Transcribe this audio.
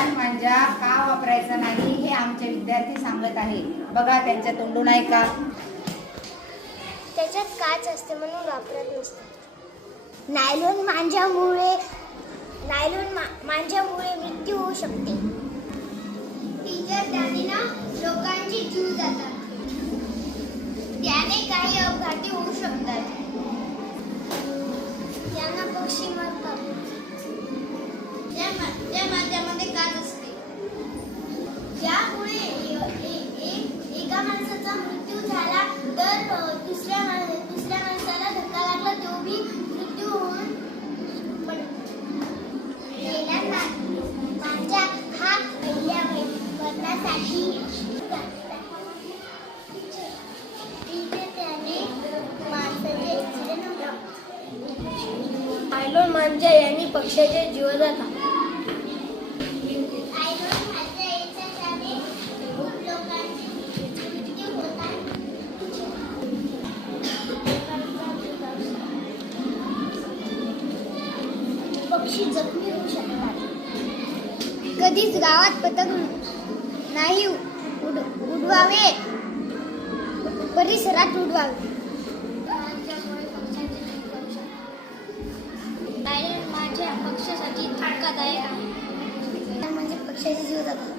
लाल मांजा का वापरायचा नाही हे आमचे विद्यार्थी सांगत आहे. बघा त्यांच्या तोंडून ऐका. त्याच्यात काच असते म्हणून वापरत नसतात. नायलॉन मांजामुळे मृत्यू होऊ शकते. टीचर त्याने लोकांची जीव जातात. त्याने काही अपघाती होऊ शकतात. त्यांना पक्षी मरतात. त्या मांजामध्ये काच असते. ज्यामुळे एका माणसाचा मृत्यू झाला तर दुसऱ्या माणसाला धक्का लागला तो बी मृत्यू होऊन मांजा हा पहिल्या वरणासाठी त्याने माणसाचे ऍक्सिडेंट होता. नायलॉन मांजा यांनी पक्ष्याचे जीव जातात. पक्षी जखमी होऊ शकतात. कधीच गावात पतंग नाही उडवावे. परिसरात उडवावे. माझ्या पक्षासाठी धोकादायक आहे. म्हणजे पक्षाचे जीव जातात.